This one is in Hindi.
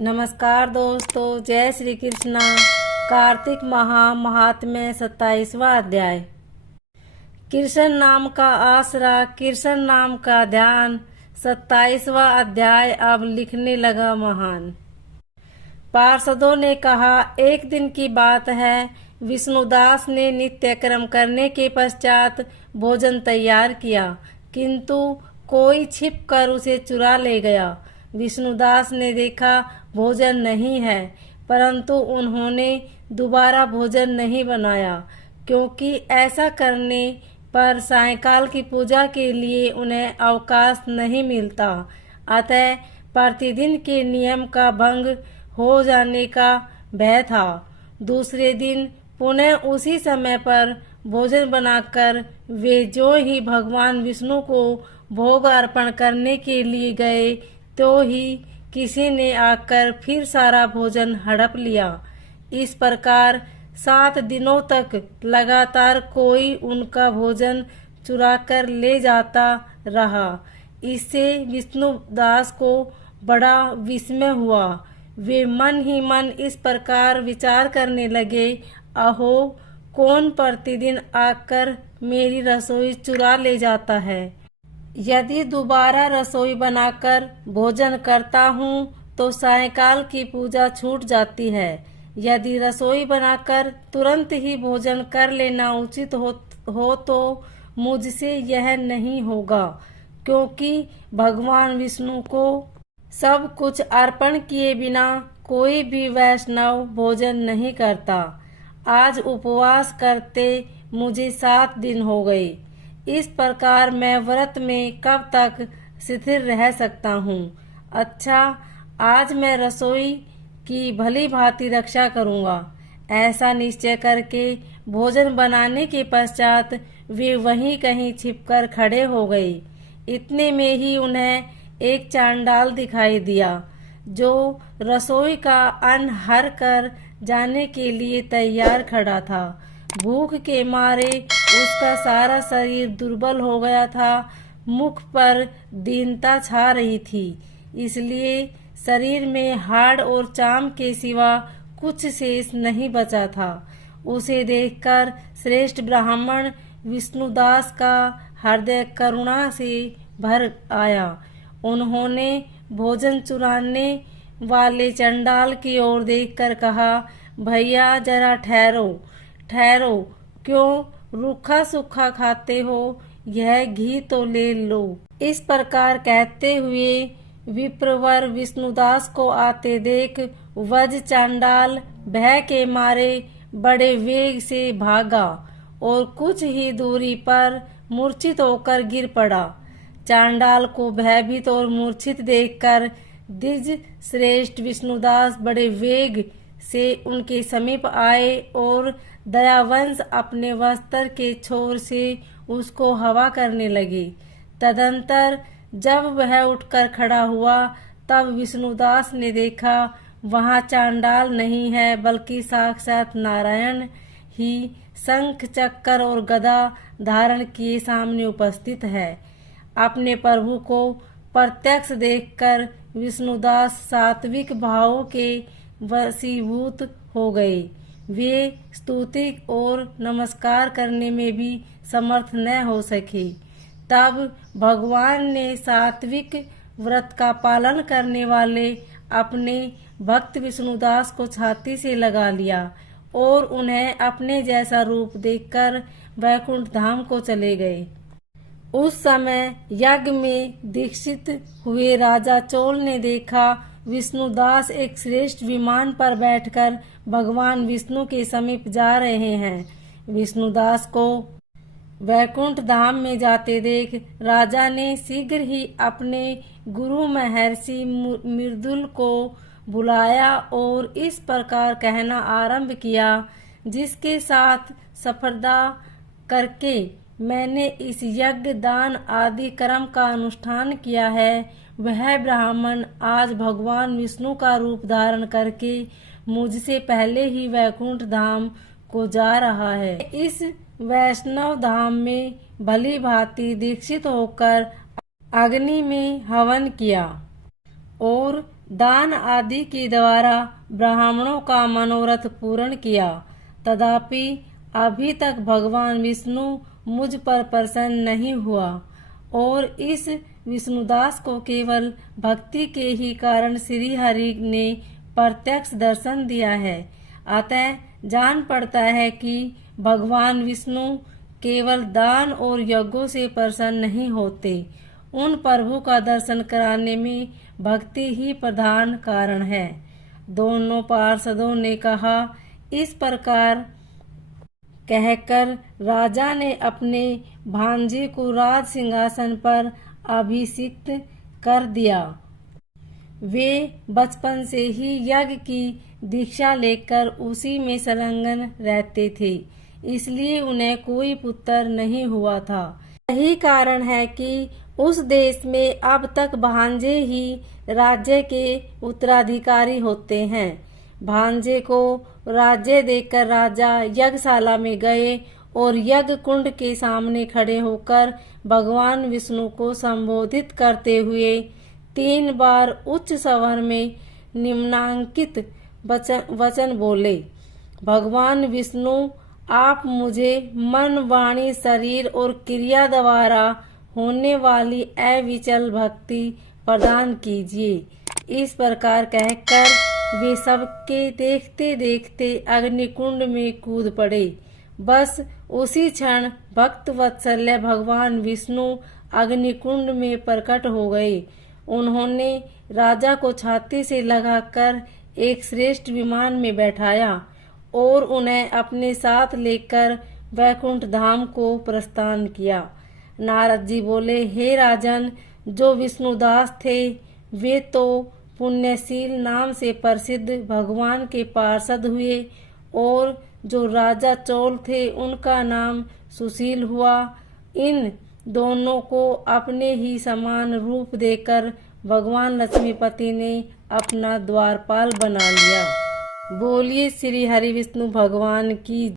नमस्कार दोस्तों, जय श्री कृष्णा। कार्तिक महात्म्य 27वां अध्याय। कृष्ण नाम का आसरा, कृष्ण नाम का ध्यान। 27वां अध्याय अब लिखने लगा महान। पार्षदों ने कहा, एक दिन की बात है, विष्णुदास ने नित्य कर्म करने के पश्चात भोजन तैयार किया, किंतु कोई छिपकर उसे चुरा ले गया। विष्णुदास ने देखा भोजन नहीं है, परंतु उन्होंने दोबारा भोजन नहीं बनाया, क्योंकि ऐसा करने पर सायंकाल की पूजा के लिए उन्हें अवकाश नहीं मिलता। अतः प्रतिदिन के नियम का भंग हो जाने का भय था। दूसरे दिन पुनः उसी समय पर भोजन बनाकर वे जो ही भगवान विष्णु को भोग अर्पण करने के लिए गए, तो ही किसी ने आकर फिर सारा भोजन हड़प लिया। इस प्रकार 7 दिनों तक लगातार कोई उनका भोजन चुराकर ले जाता रहा। इससे विष्णुदास को बड़ा विस्मय हुआ। वे मन ही मन इस प्रकार विचार करने लगे, अहो, कौन प्रतिदिन आकर मेरी रसोई चुरा ले जाता है। यदि दोबारा रसोई बनाकर भोजन करता हूँ तो सायंकाल की पूजा छूट जाती है। यदि रसोई बनाकर तुरंत ही भोजन कर लेना उचित हो तो मुझसे यह नहीं होगा, क्योंकि भगवान विष्णु को सब कुछ अर्पण किए बिना कोई भी वैष्णव भोजन नहीं करता। आज उपवास करते मुझे 7 दिन हो गए। इस प्रकार मैं व्रत में कब तक स्थिर रह सकता हूँ। अच्छा, आज मैं रसोई की भली भांति रक्षा करूँगा। ऐसा निश्चय करके भोजन बनाने के पश्चात वे वहीं कहीं छिपकर खड़े हो गए। इतने में ही उन्हें एक चांडाल दिखाई दिया, जो रसोई का अन्न हर कर जाने के लिए तैयार खड़ा था। भूख के मारे उसका सारा शरीर दुर्बल हो गया था। मुख पर दीनता छा रही थी, इसलिए शरीर में हाड़ और चाम के सिवा कुछ शेष नहीं बचा था। उसे देखकर श्रेष्ठ ब्राह्मण विष्णुदास का हृदय करुणा से भर आया। उन्होंने भोजन चुराने वाले चंडाल की ओर देखकर कहा, भैया जरा ठहरो ठहरो, क्यों रूखा सूखा खाते हो, यह घी तो ले लो। इस प्रकार कहते हुए विप्रवर विष्णुदास को आते देख वज चांडाल भय के मारे बड़े वेग से भागा और कुछ ही दूरी पर मूर्छित होकर गिर पड़ा। चांडाल को भयभीत और मूर्छित देखकर द्विज श्रेष्ठ विष्णुदास बड़े वेग से उनके समीप आए और दयावंश अपने वस्त्र के छोर से उसको हवा करने लगे। तदंतर जब वह उठकर खड़ा हुआ, तब विष्णुदास ने देखा वहां चांडाल नहीं है, बल्कि साक्षात नारायण ही शंख चक्र और गदा धारण किए सामने उपस्थित है। अपने प्रभु को प्रत्यक्ष देखकर विष्णुदास सात्विक भावों के वशीभूत हो गए। वे स्तुति और नमस्कार करने में भी समर्थ न हो सके। तब भगवान ने सात्विक व्रत का पालन करने वाले अपने भक्त विष्णुदास को छाती से लगा लिया और उन्हें अपने जैसा रूप देखकर वैकुंठ धाम को चले गए। उस समय यज्ञ में दीक्षित हुए राजा चोल ने देखा विष्णुदास एक श्रेष्ठ विमान पर बैठकर भगवान विष्णु के समीप जा रहे हैं। विष्णुदास को वैकुंठ धाम में जाते देख राजा ने शीघ्र ही अपने गुरु महर्षि मृदुल को बुलाया और इस प्रकार कहना आरंभ किया, जिसके साथ स्पर्धा करके मैंने इस यज्ञ दान आदि कर्म का अनुष्ठान किया है, वह ब्राह्मण आज भगवान विष्णु का रूप धारण करके मुझसे पहले ही वैकुंठ धाम को जा रहा है। इस वैष्णव धाम में भली भांति दीक्षित होकर अग्नि में हवन किया और दान आदि के द्वारा ब्राह्मणों का मनोरथ पूर्ण किया। तथापि अभी तक भगवान विष्णु मुझ पर प्रसन्न नहीं हुआ और इस विष्णुदास को केवल भक्ति के ही कारण श्री हरि ने प्रत्यक्ष दर्शन दिया है। अतः जान पड़ता है कि भगवान विष्णु केवल दान और यज्ञों से प्रसन्न नहीं होते। उन प्रभु का दर्शन कराने में भक्ति ही प्रधान कारण है। दोनों पार्षदों ने कहा। इस प्रकार कहकर राजा ने अपने भांजे को राज सिंहासन पर अभिषिक्त कर दिया। वे बचपन से ही यज्ञ की दीक्षा लेकर उसी में संलग्न रहते थे, इसलिए उन्हें कोई पुत्र नहीं हुआ था। यही कारण है कि उस देश में अब तक भांजे ही राज्य के उत्तराधिकारी होते हैं। भांजे को राज्य देकर राजा यज्ञशाला में गए और यज्ञ कुंड के सामने खड़े होकर भगवान विष्णु को संबोधित करते हुए 3 बार उच्च स्वर में निम्नांकित वचन बोले। भगवान विष्णु, आप मुझे मन, वाणी, शरीर और क्रिया द्वारा होने वाली अविचल भक्ति प्रदान कीजिए। इस प्रकार कहकर वे सबके देखते देखते अग्निकुंड में कूद पड़े। बस उसी क्षण भक्त वत्सल्य भगवान विष्णु अग्निकुंड में प्रकट हो गए। उन्होंने राजा को छाती से लगाकर एक श्रेष्ठ विमान में बैठाया और उन्हें अपने साथ लेकर वैकुंठ धाम को प्रस्थान किया। नारद जी बोले, हे राजन, जो विष्णुदास थे वे तो पुण्यशील नाम से प्रसिद्ध भगवान के पार्षद हुए और जो राजा चोल थे उनका नाम सुशील हुआ। इन दोनों को अपने ही समान रूप देकर भगवान लक्ष्मीपति ने अपना द्वारपाल बना लिया। बोलिए श्री हरि विष्णु भगवान की।